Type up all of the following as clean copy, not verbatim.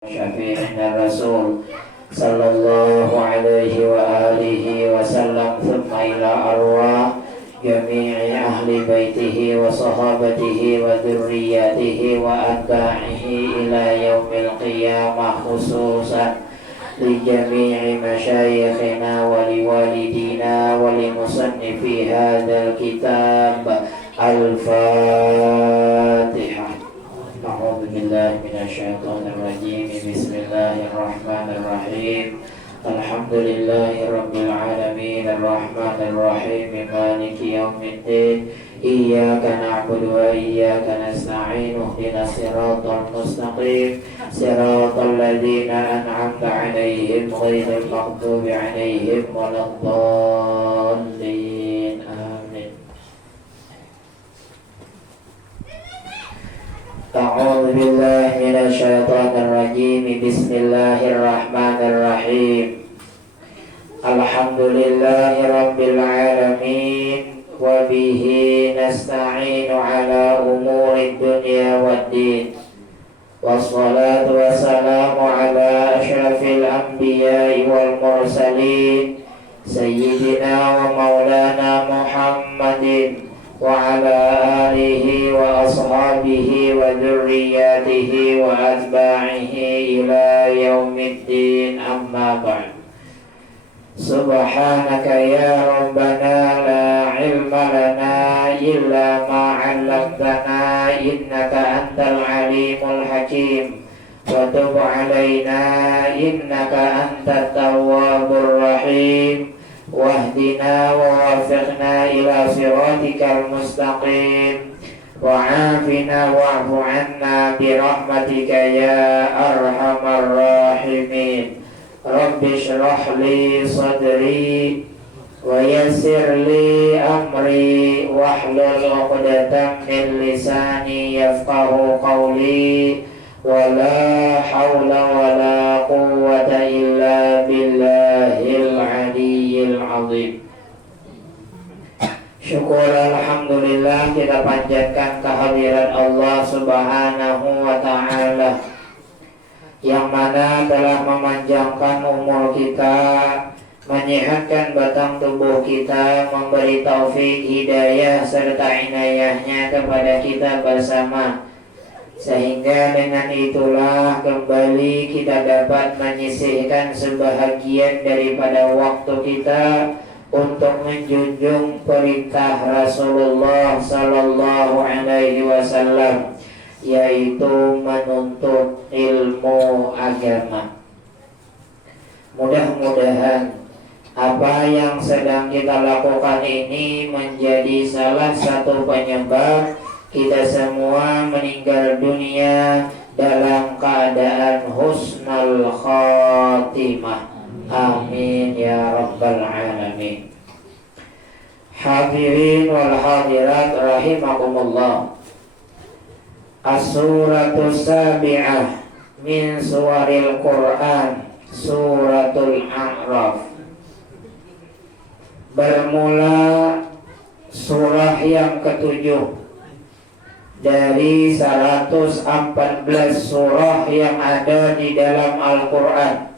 syafi'ina rasul sallallahu alaihi wa alihi wa sallam thumma ila arwah jami'i ahli baitihi wa sahabatihi wa dhurriyyatihi wa atba'ihi ila yaumil qiyamah khususan li jami'i masyayikhina wa li walidina wa li musannifi hadzal kitab al-Fatihah. A'udzu billahi minasyaitonir rajim. Bismillahirrahmanirrahim. Alhamdulillahi rabbil alamin arrahmanir rahim maliki yaumiddin. Iyyaka na'budu wa iyyaka nasta'in. Ihdinas siratal mustaqim. Siratal ladzina an'amta 'alaihim ghairil maghdubi 'alaihim waladdallin. Amin. A'udzu billahi minasyaitonir rajim. Bismillahirrahmanirrahim. Alhamdulillahi rabbil alamin wa bihi nasta'inu ala umuri dunya waddin. Wassalatu wassalamu ala asyrafil anbiya'i wal mursalin sayyidina wa maulana Muhammadin wa ala alihi wa ashabihi wa dhurriyyatihi wa atba'ihi ila yaumiddin, amma ba'd. Subhanaka ya Rabbana la ilma lana illa ma 'allamtana innaka antal alimul hakim wa tub 'alaina innaka antat tawwabur rahim. Wahdina wa wafiqna ila siratikal mustaqim wa'afina wa'fu anna birahmatika ya arhamar rahimin. Rabbi shrah li sadri wa yassir li amri wahlul 'uqdatam min lisani yafqahu qawli. Wala hawla wala quwwata illa billahil aliyyil azim. Syukur alhamdulillah kita panjatkan kehadiran Allah subhanahu wa ta'ala yang mana telah memanjangkan umur kita, menyehatkan batang tubuh kita, memberi taufik, hidayah serta inayahnya kepada kita bersama, sehingga dengan itulah kembali kita dapat menyisihkan sebahagian daripada waktu kita untuk menjunjung perintah Rasulullah sallallahu alaihi wasallam, yaitu menuntut ilmu agama. Mudah-mudahan apa yang sedang kita lakukan ini menjadi salah satu penyebab kita semua meninggal dunia dalam keadaan husnul khatimah. Amin ya rabbal alamin. Hadirin wal hadirat rahimakumullah. As-suratus sabi'ah min suwaril Qur'an, suratul A'raf. Bermula surah yang ketujuh dari 114 surah yang ada di dalam Al-Quran.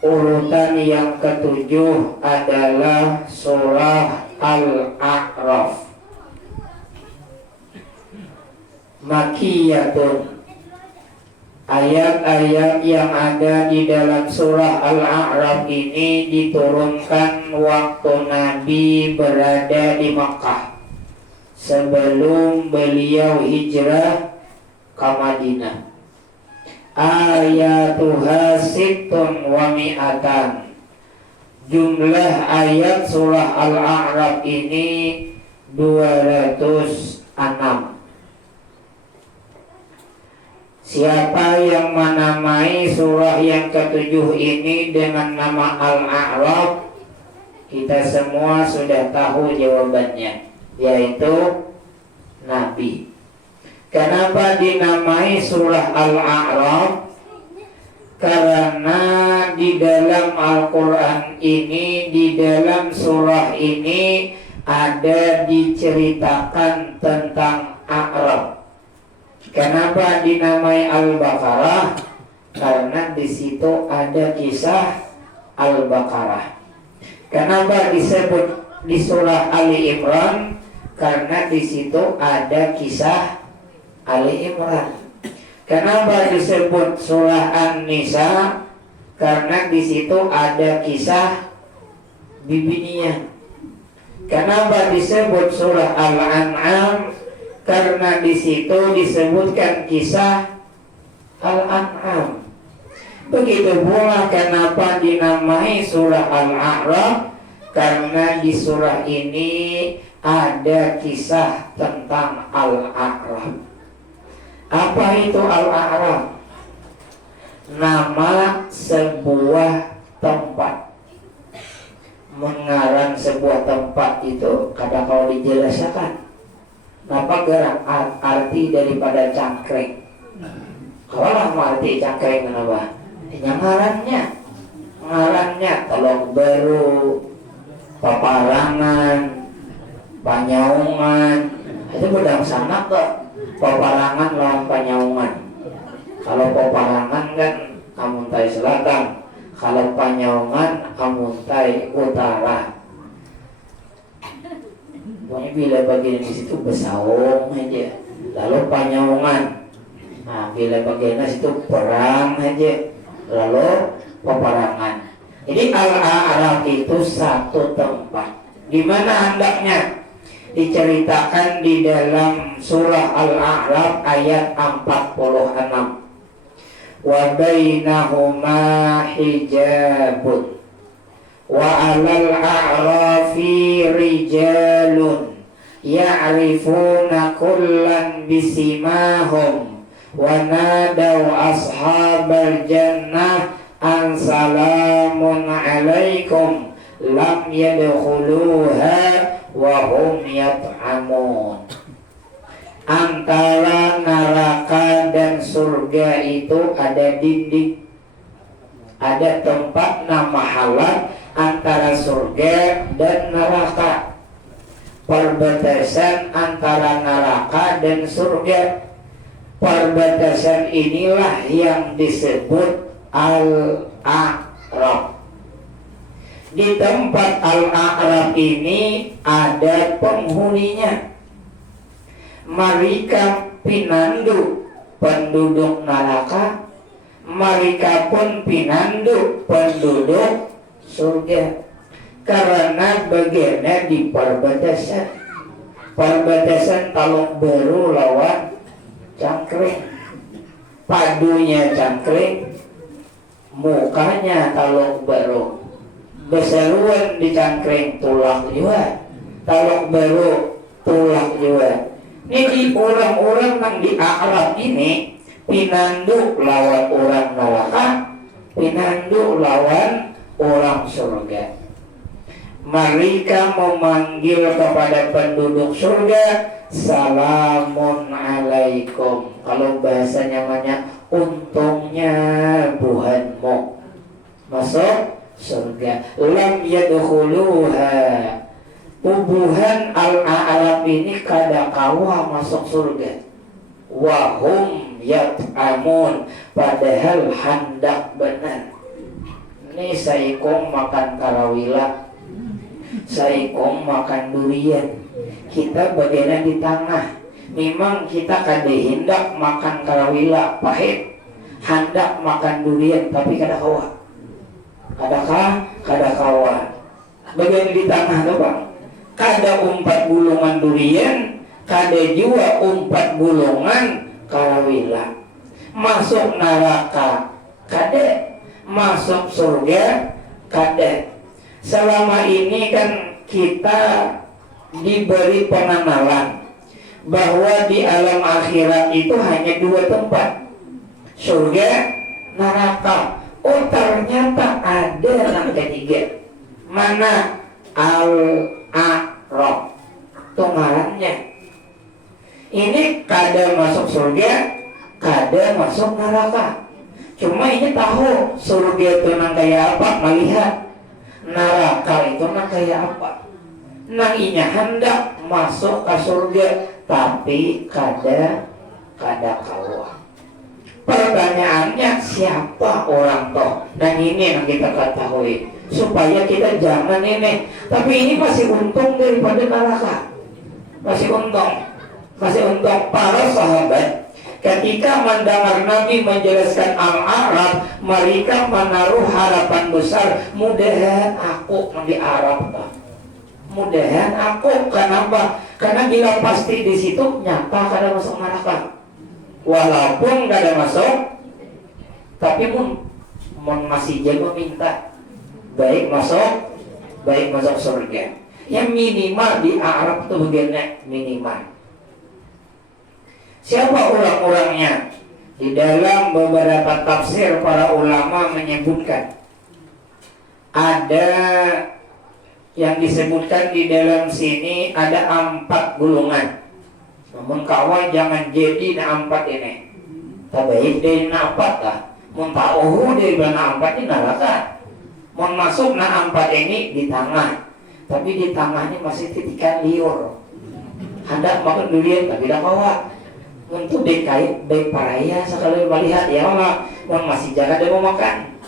Urutan yang ketujuh adalah surah Al-A'raf. Makiyatun. Ayat-ayat yang ada di dalam surah Al-A'raf ini diturunkan waktu Nabi berada di Makkah, sebelum beliau hijrah ke Madinah. Ayatuha sittun wa mi'atan. Jumlah ayat surah Al-A'raf ini 206. Siapa yang menamai surah yang ketujuh ini dengan nama Al-A'raf, kita semua sudah tahu jawabannya, yaitu Nabi. Kenapa dinamai surah Al-A'raf? Karena di dalam Al-Quran ini, di dalam surah ini ada diceritakan tentang A'raf. Kenapa dinamai Al-Baqarah? di situ ada kisah Al-Baqarah. Kenapa disebut di surah Ali Imran? Karena di situ ada kisah Ali Imran. Kenapa disebut surah An-Nisa? Karena di situ ada kisah Bibi Nia. Kenapa disebut surah Al-An'am? Karena di situ disebutkan kisah Al-An'am. Begitu pula kenapa dinamai surah Al-A'raf? Karena di surah ini ada kisah tentang Al-A'raf. Apa itu Al-A'raf? Nama sebuah tempat. Mengarang sebuah tempat itu kadang kalau dijelaskan apa gerak arti daripada cangkring. Kalau arti cangkring kenapa? Ngarannya Teluk Beru, Paparangan, Panyaungan. Itu bedang sanak kok. Paparangan lawan Panyaungan. Kalau Paparangan kan Kamuntai Selatan, kalau Panyaungan Kamuntai Utara. Pokoknya bila bagian di situ Besaung aja. Lalu Panyaungan. Nah, bila bagian di situ Perang aja. Lalu Paparangan. Jadi Al-A'raf itu satu tempat. Di mana hendaknya diceritakan di dalam surah Al-A'raf ayat 46. Wa bainahuma hijabun wa 'alal a'rafi rijalun ya'rifuna kullan bisimahum wa nadaw ashabal jannah an salamun alaikum lam yadkhuluha wa hum yat'amun. Antara neraka dan surga itu ada dinding, ada tempat nama halal antara surga dan neraka. Perbatasan antara neraka dan surga. Perbatasan inilah yang disebut Al-A'raf. Di tempat Al-A'raf ini ada penghuninya. Mereka pinandu penduduk neraka, mereka pun pinandu penduduk surga. Karena bagiannya di perbatasan. Perbatasan Teluk Beru lawan Cangkring. Padunya Cangkring, mukanya Teluk Beru. Beseruan di Cangkring tulak juga, Teluk Beru tulak juga. Ini orang-orang yang di A'raf ini pinandu lawan orang neraka, pinandu lawan orang surga. Mereka memanggil kepada penduduk surga, salamun alaikum. Kalau bahasanya banyak, untungnya buhanmu masuk surga. Lam yadkhuluha. Ubuhan Al-A'raf ini kadakawa masuk surga. Wahum yat'amun. Padahal hendak benar. Ini saikong makan karawila, saikong makan durian. Kita bagian di tengah. Memang kita kada hendak makan karawila pahit, hendak makan durian tapi kadakawa. Kadakawa. Bagian di tengah tuh Bang. Kada 4 gulungan durian, kada juga 4 gulungan karawila. Masuk neraka kada, masuk surga kada. Selama ini kan kita diberi pengenalan bahwa di alam akhirat itu hanya 2 tempat, surga, neraka. Oh ternyata ada yang ketiga. Mana? Al-A'raf. Itu ngarannya. Ini kada masuk surga, kada masuk neraka. Cuma ini tahu surga itu nang kayak apa, melihat. Neraka itu nang kayak apa. Nang inya hendak masuk ke surga, tapi kada kawa. Pertanyaannya siapa orang toh? Dan ini yang kita ketahui supaya kita jangan ini. Tapi ini masih untung daripada neraka. Masih untung para sahabat ketika mendengar Nabi menjelaskan Al-Arab, mereka menaruh harapan besar, mudahan aku di Arab toh. Mudahan aku, kenapa? Karena bila pasti di situ nyata kada masuk neraka. Walaupun gak ada masuk, tapi mun masih jago minta baik masuk surga. Yang minimal di Arab tuh begini minimal. Siapa orang-orangnya? Di dalam beberapa tafsir para ulama menyebutkan ada yang disebutkan di dalam sini ada 4 golongan. Namun kawan jangan jadi na 4 ini. Tabaik dari na 4 lah. Mun tahu dari na 4 ini neraka. Mun masuk na 4 ini di tengah. Tapi di tengahnya masih titikan liur. Hendak makan durian tapi dah kawa. Untuk dekait baik paraya sekali melihat ya Allah, mun masih jaga dia mau makan.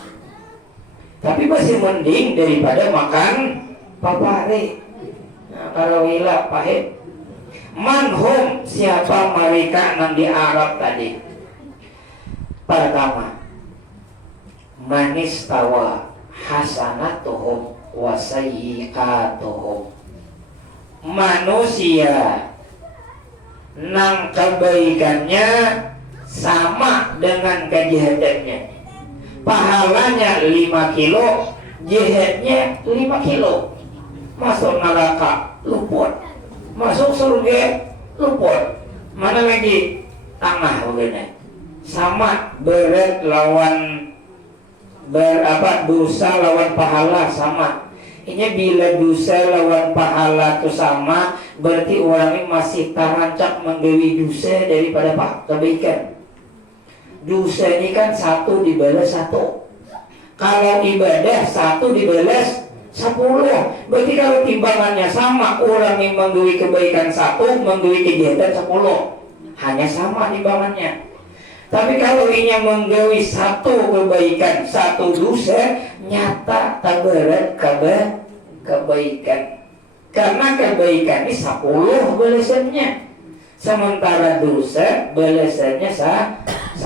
Tapi masih mending daripada makan papare. Nah, kalau wila pahit. Manhum, siapa mereka yang di Arab tadi? Pertama, manistawa hasanatuhum wa sayyi'atuhum. Manusia nang kebaikannya sama dengan kejahatannya. Pahalanya 5 kilo, jihadnya 5 kilo. Masuk neraka luput, masuk surga luput. Mana lagi? Tengah begini. Sama berat lawan dosa lawan pahala sama. Ini bila dosa lawan pahala itu sama, berarti orang ini masih terancam menggawi dosa daripada kebaikan. Dosa ini kan 1 dibalas 1. Kalau ibadah 1 dibalas 10. Berarti kalau timbangannya sama, orang yang menggawi kebaikan 1, menggawi kegiatan 10. Hanya sama timbangannya. Tapi kalau ini menggawi 1 kebaikan, 1 dosa, nyata tak berat kebaikan. Karena kebaikan ini 10 balasannya. Sementara dosa balasannya 1.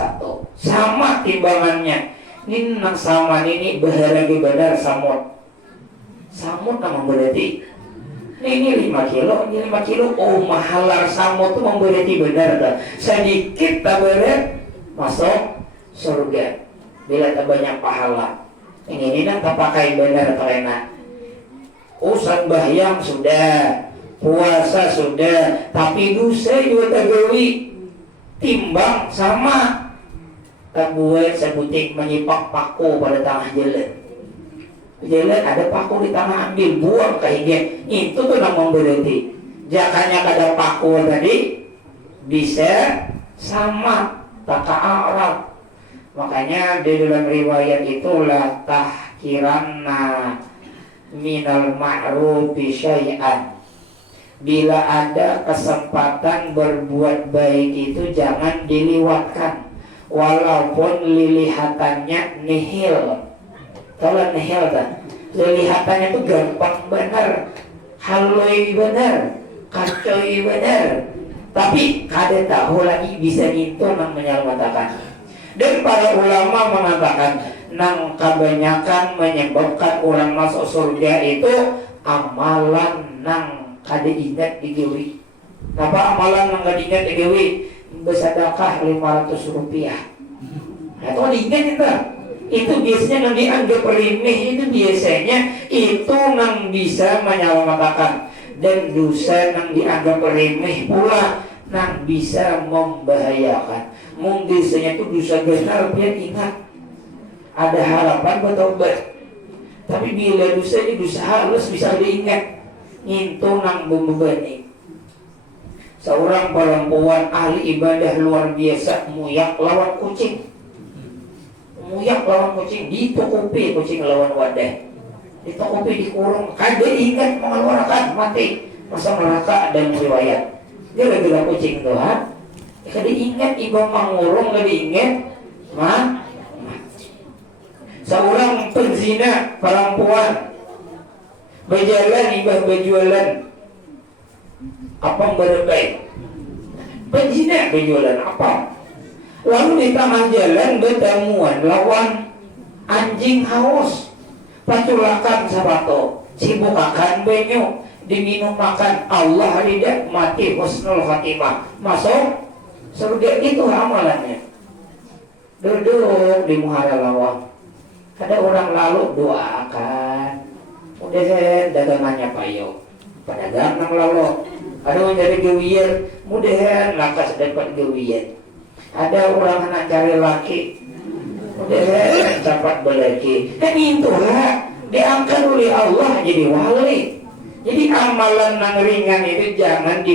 Sama timbangannya. Ini nang sama ini baharagi benar samut. Samut nama berarti ini 5 kilo, ini 5 kilo. Oh mahalar samut itu memberarti benar tak? Sedikit tak berat masuk surga bila tak banyak pahala. Ini nang tak pakai benar atau enak. Usan bahyang sudah, puasa sudah, tapi dosa juga tergawi. Timbang sama. Tak buat sebutik menyipak paku pada tengah jalan. Jalan ada paku di tengah, ambil buang kayaknya. Itu tuh namanya berarti. Jakanya kada paku tadi bisa sama taka Arab. Makanya di dalam riwayat itulah tahkiranna minal ma'rufi syai'an. Bila ada kesempatan berbuat baik itu jangan diliwatkan, walaupun lilihatannya nihil. Kalau nihil kan, lilihatannya itu gampang benar, halui benar, kacoi benar, tapi kada tahu lagi bisa itu nang menyelamatkan. Dan para ulama mengatakan nang kebanyakan menyebabkan orang masuk surga itu amalan nang kada ingat digawi. Napa amalan nang kada ingat digawi? Bersedekah 500 rupiah. Nah, itu diingat itu. Itu biasanya nang dianggap remeh, itu biasanya itu nang bisa menyelamatkan. Dan dosa nang dianggap remeh pula nang bisa membahayakan. Mungkin biasanya itu dosa besar, dia ingat ada harapan bertobat. Tapi bila dosa ini dosa halus bisa diingat, itu nang membebani. Seorang perempuan ahli ibadah luar biasa muyak lawan kucing. Muyak lawan kucing, ditukupi kucing lawan wadah. Ditukupi dikurung, kada ingat mengeluarkan mati. Masa neraka dan riwayat. Dia gara-gara kucing Tuhan. Kada ingat ibu mengurung, kada ingat Seorang penzina perempuan berjalan ibah berjualan apa berbaik, penzina berjualan apa, lalu di tengah jalan bertemuan lawan anjing haus, paculakan sabato, sibuk akan benyu, diminum makan, Allah tidak mati husnul khatimah, masuk surga. Itu amalannya. Duduk di muhara lawang, ada orang lalu doakan, udah dagangannya payo, pedagang nang lalu, ada yang dari gawian, mudahan lakas dapat gawian, ada orang anak cari laki, mudahan dapat belaki. Kan itulah diangkat oleh Allah jadi wali. Jadi amalan nang ringan itu jangan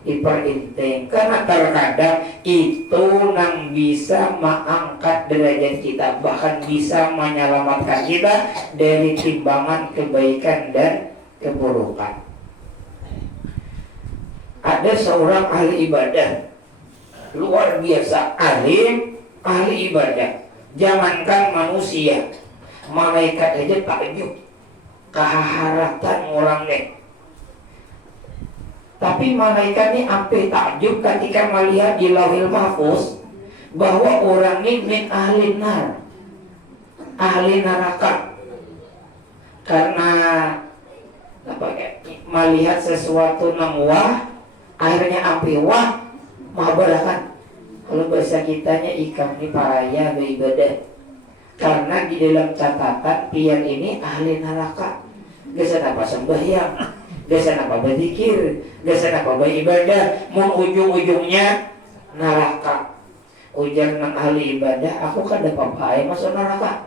diperinteng, karena terkadang itu nang bisa mengangkat derajat kita, bahkan bisa menyelamatkan kita dari timbangan kebaikan dan keburukan. Ada seorang ahli ibadah luar biasa, ahli ibadah. Jangankan manusia, malaikat aja takjub keharatan orangnya. Tapi malaikat ini sampai takjub ketika melihat di Lauhil Mahfuz bahwa orang ini min ahli nar, ahli neraka. Karena apa ya, melihat sesuatu nang wah, akhirnya sampai wah mahabarakan. Kalau bahasa kitanya ikam ini paraya beribadah. Karena di dalam catatan pian ini ahli neraka. Gesan apa sembahyang, gesan apa berzikir, gesan apa beribadah, mau ujung-ujungnya neraka. Ujar nang ahli ibadah, aku kan ada papai masuk neraka.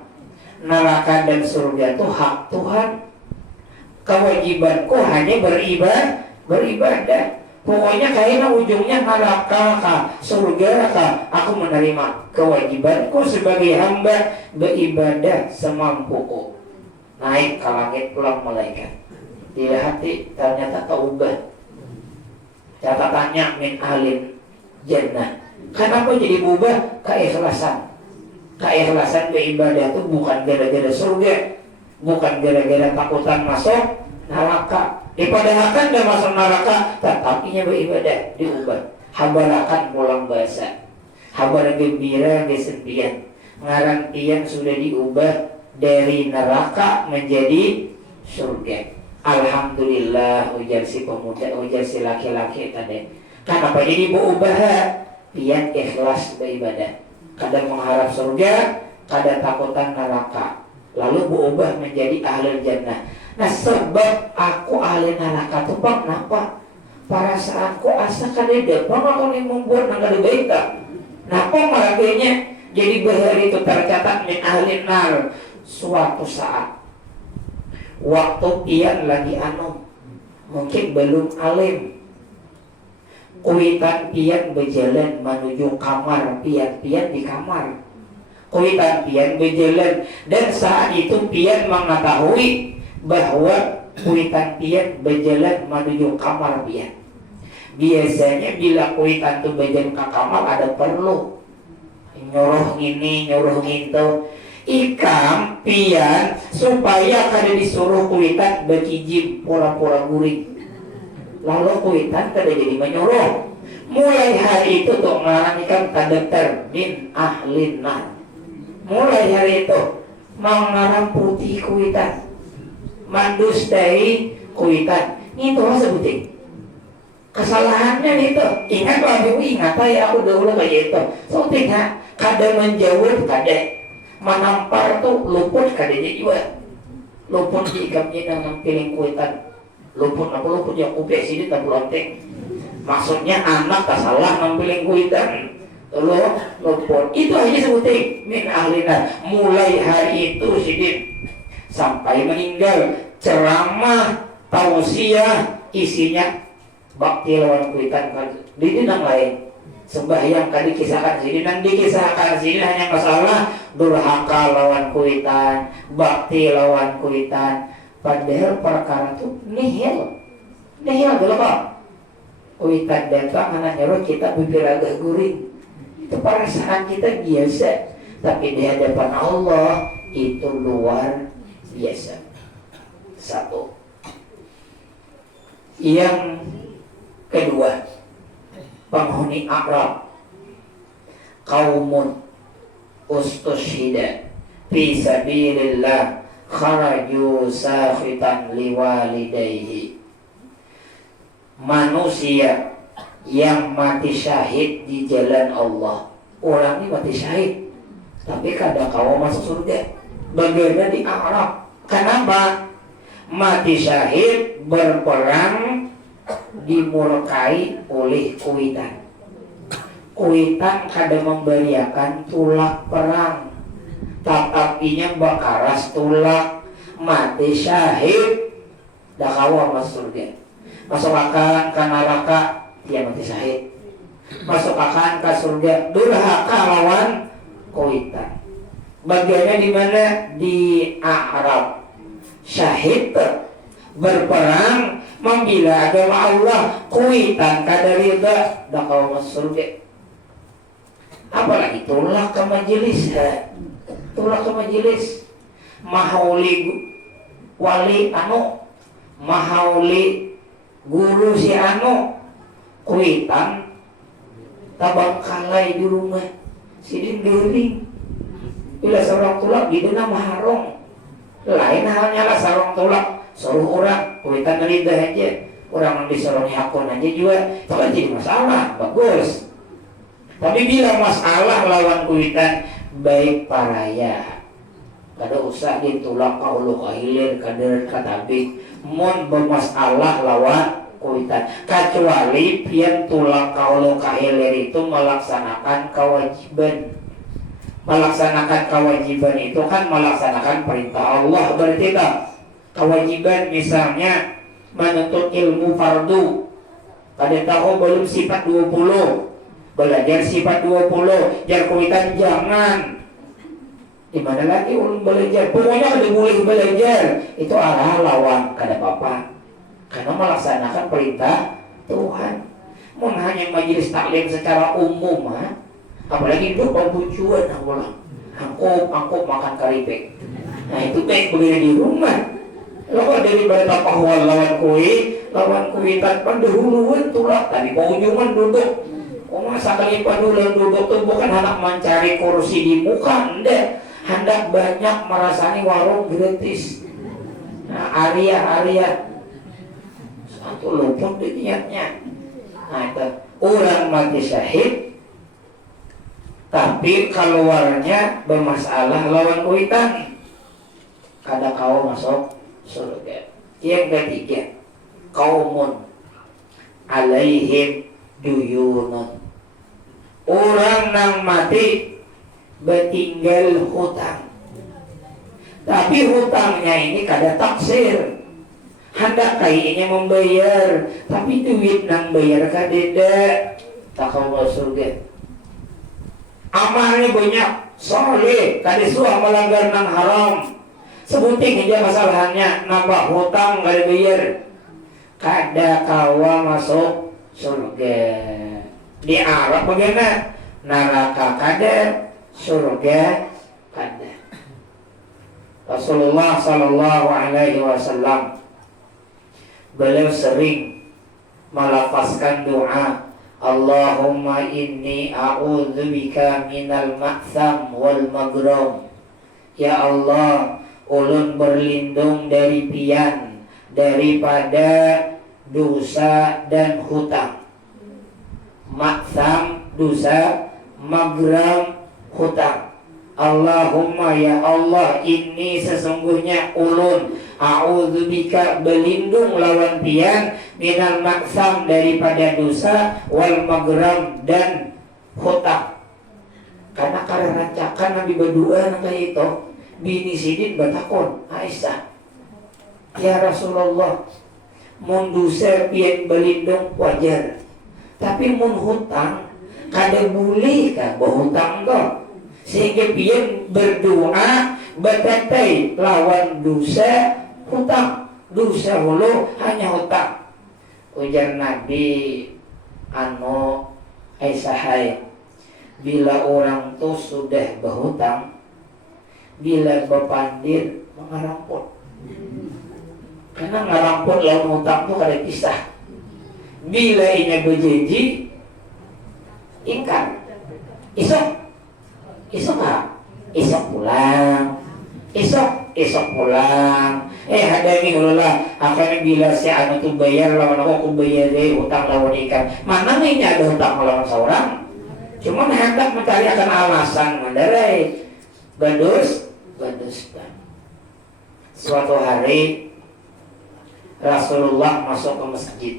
Neraka dan surga itu hak Tuhan. Kewajibanku hanya beribadah. Pokoknya kayaknya ujungnya neraka kah, surga kah, aku menerima. Kewajibanku sebagai hamba beribadah semampuku. Naik ke langit pulang malaikat. Dilihat ternyata taubah. Catatannya min ahlin jannah. Kenapa jadi berubah? Keikhlasan. Keikhlasan beribadah itu bukan gara-gara surga, bukan gara-gara takutan masuk neraka. Dipadahkan dan masuk neraka, tetapinya beribadah diubah. Habarakan pulang bahasa, habar gembira kesepian. Ngarang tiang sudah diubah dari neraka menjadi surga. Alhamdulillah, ujar si pemuda, ujar si laki-laki tadi. Kenapa jadi berubah? Pian ikhlas beribadah. Kadang mengharap surga, kadang takutan neraka. Lalu berubah menjadi ahli jannah. Nah sebab aku ahli neraka itu bang, kenapa? Perasaanku asa kadede, bang aku ini membuat nggak baik tak? Kenapa malahnya jadi bahari itu tercatat min ahli nar. Suatu saat, waktu pian lagi mungkin belum alim, kuitan pian berjalan menuju kamar pian di kamar. Kuitan pian berjalan dan saat itu pian mengetahui bahwa kuitan pian berjalan menuju kamar pian. Biasanya bila kuitan itu berjalan ke kamar ada perlu nyuruh ini nyuruh itu. Ikam pian supaya kada disuruh kuitan berkijim pura-pura guring. Lalu kuitan kada jadi menyuruh. Mulai hari itu tuh ngarang ikam tadaktar min ahlin nar. Mulai hari itu mengarang putih kuitan, mandus dari kuitan. Itu sebutin kesalahannya itu. Ingat kalau ingat ya aku dahulu kayak itu. So tinggal kada menjauh kada menampar tuh luput kadanya juga. Luput di ikamnya dengan piring kuitan. Luput yang kupek sini tak lonteng. Maksudnya anak tak salah ngambilin kuitan. Lo luput. Itu aja sebutin min ahlina. Mulai hari itu sidin sampai meninggal ceramah tausiah isinya bakti lawan kuitan. Di nang lain sembahyang tadi kisahkan sini dan dikisahkan sini hanya masalah durhaka lawan kuitan, bakti lawan kuitan. Padahal perkara itu nihil dulu kok. Kuitan datang anak nyuruh kita bibir agak guring. itu perasaan kita biasa, tapi di hadapan Allah itu luar biasa. Satu. Yang kedua, penghuni Arab, kaumun ustushhida fi sabilillah kharaju sakhitan liwalidayhi. Manusia yang mati syahid di jalan Allah. Orang ini mati syahid, tapi kadang kau masuk surga. Bagaimana di Arab? Kenapa? Mati syahid berperang dimurkai oleh Kuitan. Kuitan kadang memberiakan tulak perang, tetapinya bakaras tulak, mati syahid, dah kawa masuk surga. Masuk akan ke neraka, dia mati syahid. Masuk akan ke surga, durhaka lawan Kuitan. Bagiannya di mana? Di Arab. Syahid berperang membela agama Allah, Kuitan kadarida, dah kawa masuk surga. Apalagi tulak ke majelis, tulak ke majelis, mahauli wali anu, mahauli guru si anu, Kuitan tabang kalai di rumah, sidin geuring. Bila seorang tulak di dina maharong, lain halnya lah seorang tulak suruh orang, Kuitan ngelidah aja, orang yang disuruh hakun aja juga, itu kan jadi masalah, bagus. Tapi bila masalah lawan Kuitan, baik paraya, kada usah ditulak ka ulu ka hilir kader katabik, mun bermasalah lawan Kuitan, kecuali pian tulak ka ulu ka hilir itu melaksanakan kewajiban. Melaksanakan kewajiban itu kan melaksanakan perintah Allah, berarti tak kewajiban misalnya menuntut ilmu fardu, kada tahu belum sifat 20, belajar sifat 20, jar Kuitan jangan. Di mana lagi ulun belajar? Pokoknya ada boleh belajar. Itu arah lawan kada apa-apa. Karena melaksanakan perintah Tuhan. Mun hanya majelis taklim secara umum, apalagi itu pembucuan ulang. Angkop makan karipik. Nah itu baik begini di rumah. Lawan daripada tapahwal lawan Kuitan pendahuluan tulak tadi pengunjungan duduk. Masa kali padulan duduk tuh bukan hendak mencari kursi di muka, enggak, hendak banyak merasani warung gratis. Nah, Arya satu luput di niatnya. Nah, itu orang mati syahid, tapi keluarnya bermasalah lawan Kuitan, kada kau masuk surga. Yang ketiga, kaumun alaihim duyunun. Orang yang mati bertinggal hutang, tapi hutangnya ini kada taksir, hendak kayaknya membayar, tapi duit nang bayar kadeda, tak kau masuk surga. Amalnya banyak, soleh, kada suah melanggar nang haram, sebuting aja masalahannya, nambah hutang kada bayar, kada kawa masuk surga. Di Arab bagaimana? Neraka kada, surga kada. Rasulullah sallallahu alaihi wasallam beliau sering melafazkan doa, Allahumma inni a'udzubika minal ma'tham wal magrum. Ya Allah, ulun berlindung dari pian, daripada dosa dan hutang. Maksam dosa, magram hutang. Allahumma ya Allah, ini sesungguhnya ulun a'udzubika berlindung lawan pian minal maksam daripada dosa wal magram dan hutang. Karena rancakan Nabi berdua nang itu bini sidin batakon Aisyah, ya Rasulullah, mun dosa pian berlindung wajar, tapi mun hutang kada boleh ka berhutang kau, sehingga pian berdoa batatai lawan dosa hutang. Dosa hulu hanya hutang. Ujar Nabi Aisyah, bila orang tuh sudah berhutang, bila berpandir mengaramput. Karena ngaramput lawan hutang tuh ada pisah. Bila ini berjanji, ingkar. Isok pulang. Ada ini ulah. Akhirnya bila si anak tuh bayar lawan aku bayar deh hutang lawan ikan. Mana nih ada hutang lawan seorang? Cuma hendak mencari akan alasan mendarai. Badus. Suatu hari Rasulullah masuk ke masjid.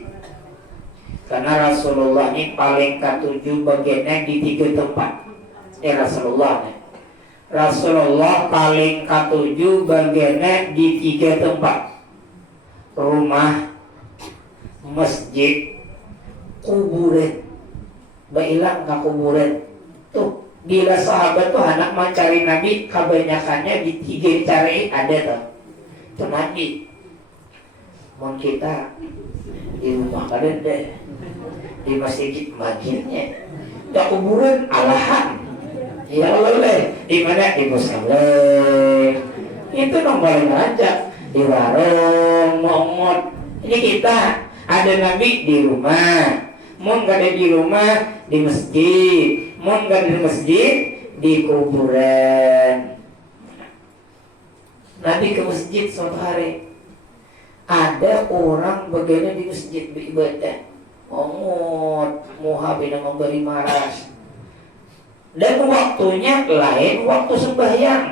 Karena Rasulullah ini paling ketujuh bagiannya di 3 tempat. Rasulullah paling ketujuh bagiannya di 3 tempat. Rumah, masjid, kuburan. Bailang ke kuburan. Tuh, bila sahabat tuh anak mencari Nabi, kebanyakannya di 3 cari ada tuh. Itu Nabi. Mun kita di rumah kalian deh, di masjid bagiannya, di kuburan alahan. Ya Allah, di mana di musola. Itu dong paling aja di warung, mongot. Ini kita ada Nabi di rumah. Mun gak ada di rumah di masjid. Mun gak di masjid di kuburan. Nabi ke masjid suatu hari. Ada orang bagiannya di masjid beribadah. Mongot, muha bina memberi maras. Dan waktunya lain waktu sembahyang.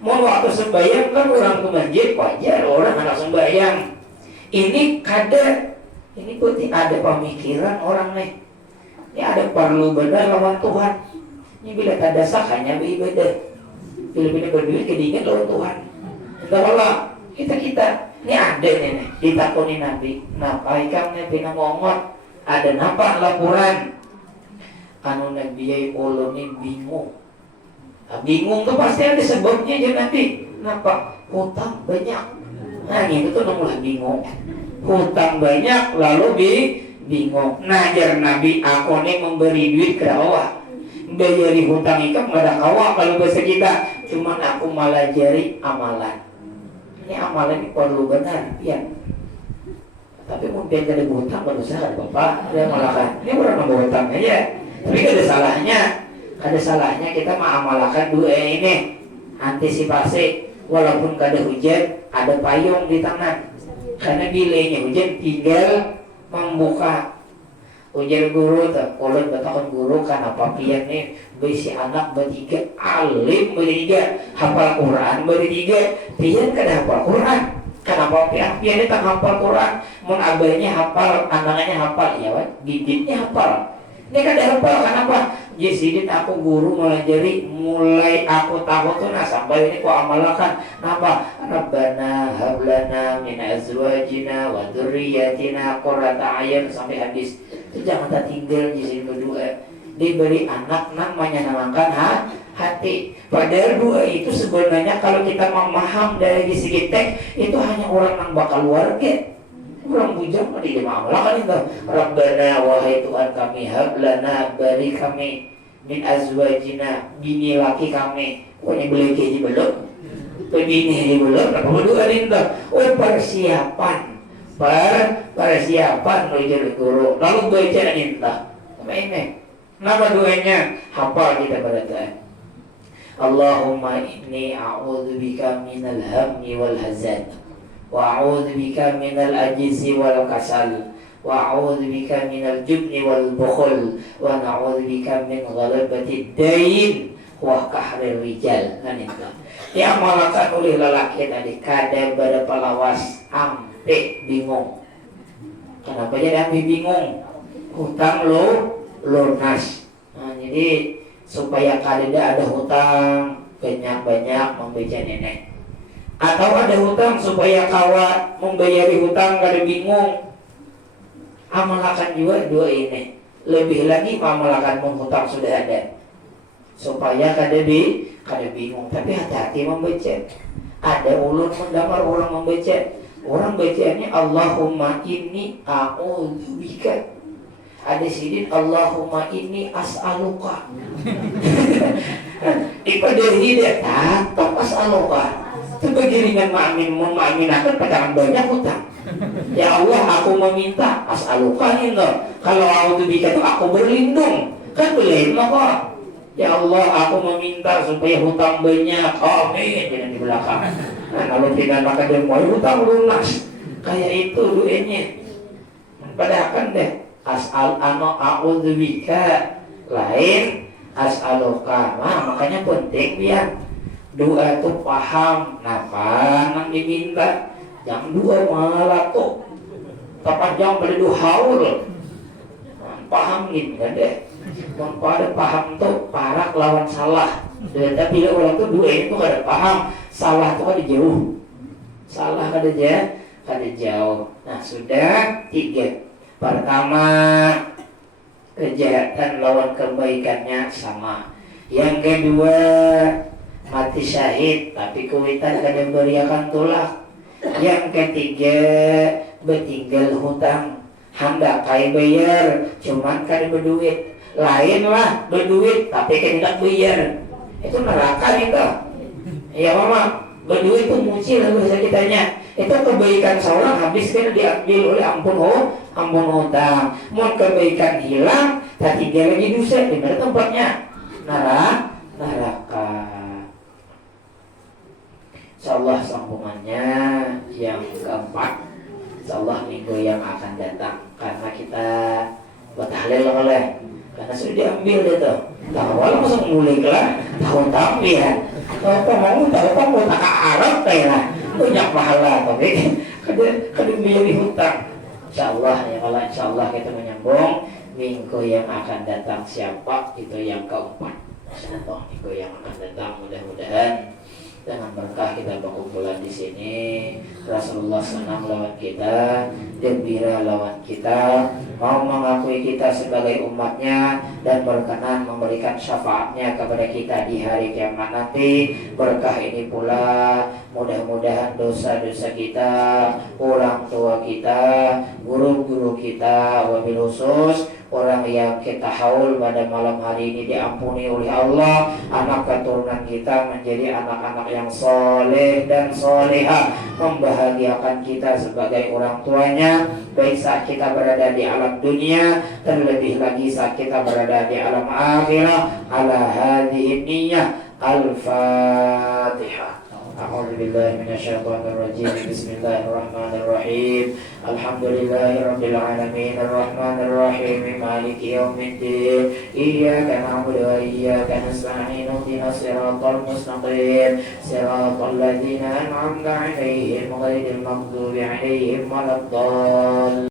Mau waktu sembahyang kan orang ke masjid wajar orang anak sembahyang. Ini berarti ada pemikiran orang nih. Ini ada perlu benar lawan Tuhan. Ini bila ada sakanya beribadah. Bila berduit kedingin lawan Tuhan. Entahlah kita ini ada nih ditakoni Nabi. Napa ikamnya bina mongot? Ada napa laporan? Anu Nabi ulun bingung. Bingung tuh pasti ada sebabnya aja nanti. Kenapa? Hutang banyak. Nah itu tuh mulai bingung. Hutang banyak lalu bingung. Najar Nabi aku nih memberi duit ke awak. Bayari hutang ikan nggak ada awak kalau bahasa kita. Cuman aku malah jari amalan. Ini amalan ini perlu benar ya. Tapi mungkin ada hutang berusaha ada bapak dia malah kan. Ini orang nambah hutang aja. Tapi ada salahnya kita mengamalkan 2 ini. Antisipasi walaupun kada hujan ada payung di tangan. Karena bilanya hujan tinggal membuka. Ujar guru tak, ulun batakan guru kan apa pian nih besi anak bertiga alim bertiga hafal Quran bertiga pian kada hafal Quran. Kenapa pian ini tak hafal Quran? Mun abahnya hafal, anaknya hafal, ya wah, bibitnya hafal. Ini kan ada hafal, kenapa? Jadi aku guru melajari mulai aku tahu tuh nah sampai ini ku amalkan. Kenapa? Rabbana hablana min azwajina wa dzurriyyatina qurrata a'yun sampai habis. Itu jangan tak tinggal di sini berdua. Diberi anak menyenangkan hati. Padahal 2 itu sebenarnya kalau kita memaham dari segi teks itu hanya orang yang bakal warga. Orang bujang mah di amalkan itu. Rabbana wahai Tuhan kami hablana beri kami min azwajina bini laki kami. Pokoknya beli gaji belum. Bini belum. Apa berdua itu? Oh persiapan menuju guru. Lalu baca intah. Apa ini? Nama doanya hafal kita berkata. Allahumma inni a'udzubika minal hammi wal hazan. وأعوذ بك من العجز والكسل وأعوذ بك من الجبن والبخل ونعوذ بك من غلبة الدين وقهر الرجال. Kan itu diamalkan oleh lelaki tadi kada berapa lawas ampe bingung. Kenapa jadi ampe bingung? Hutang lunas. Nah, jadi supaya kada ada hutang banyak-banyak membaca nenek. Atau ada hutang supaya kawat membayari hutang kada bingung. Amalkan juga 2 ini. Lebih lagi amalkan hutang sudah ada. Supaya kada bingung. Tapi hati-hati membaca. Ada ulun mendengar orang membaca. Orang bacanya Allahumma inni a'udzubika. ada sidin Allahumma inni as'aluka. Ipadari dia tatap as'aluka. Itu bagiringan ma'aminakan pacaran banyak hutang. Ya Allah, aku meminta as'aluka inna. Kalau aku itu aku berlindung. Kan boleh kok. Ya Allah, aku meminta supaya hutang banyak. Amin. Jangan di belakang. Nah, kalau tidak maka dia mau hutang lunas. Kayak itu doanya. Padahal kan deh as'al ano a'udzubika lain as'aluka. Nah, makanya penting biar doa tuh paham napa nang diminta. Yang dua malah tuh terpanjang pada dua haul. Paham gitu kan deh. Yang pada paham tuh parak lawan salah. Tapi orang tuh dua itu kada paham. Salah tuh kada jauh. Salah kada jauh. Nah sudah 3. Pertama, kejahatan lawan kebaikannya sama. Yang kedua, mati syahid tapi kuitan kada beriakan tulak. Yang ketiga, bertinggal hutang. Hendak kai bayar, cuman kada berduit. Lain lah berduit tapi kan tidak bayar. Itu neraka itu. Ya mama, berduit itu mucil bahasa kitanya. Itu kebaikan seorang habis kan diambil oleh ampun hutang. Mau kebaikan hilang, tak tinggal lagi dosa. Di mana tempatnya? Neraka. Insyaallah sambungannya yang keempat. Insyaallah minggu yang akan datang. Karena kita buat tahlil oleh. Karena sudah diambil dia tuh. Awal langsung mulai lah. Tahun-tahun ya. Tahu kamu tak Arab kayak lah. Banyak pahala tapi kada biaya hutang. Insyaallah ya Allah, insyaallah kita menyambung minggu yang akan datang siapa itu yang keempat. Insyaallah minggu yang akan datang mudah-mudahan dengan berkah kita berkumpulan di sini. Rasulullah senang lawan kita, gembira lawan kita, mau mengakui kita sebagai umatnya dan berkenan memberikan syafaatnya kepada kita di hari kiamat nanti. Berkah ini pula mudah-mudahan dosa-dosa kita, orang tua kita, guru-guru kita, wabil khusus orang yang kita haul pada malam hari ini diampuni oleh Allah. Anak keturunan kita menjadi anak-anak yang soleh dan soleha, membahagiakan kita sebagai orang tuanya, baik saat kita berada di alam dunia dan lebih lagi saat kita berada di alam akhirah. Ala hadhihi niyyah. Al-Fatihah. A'udzu billahi minasyaitonir rajim. Bismillahirrahmanirrahim. Alhamdulillahirabbil alamin arrahmanir rahim maliki yaumiddin. Iyyaka na'budu wa iyyaka nasta'in. Ihdinas siratal mustaqim. Siratal ladzina an'amta 'alaihim ghairil maghdubi 'alaihim waladdallin.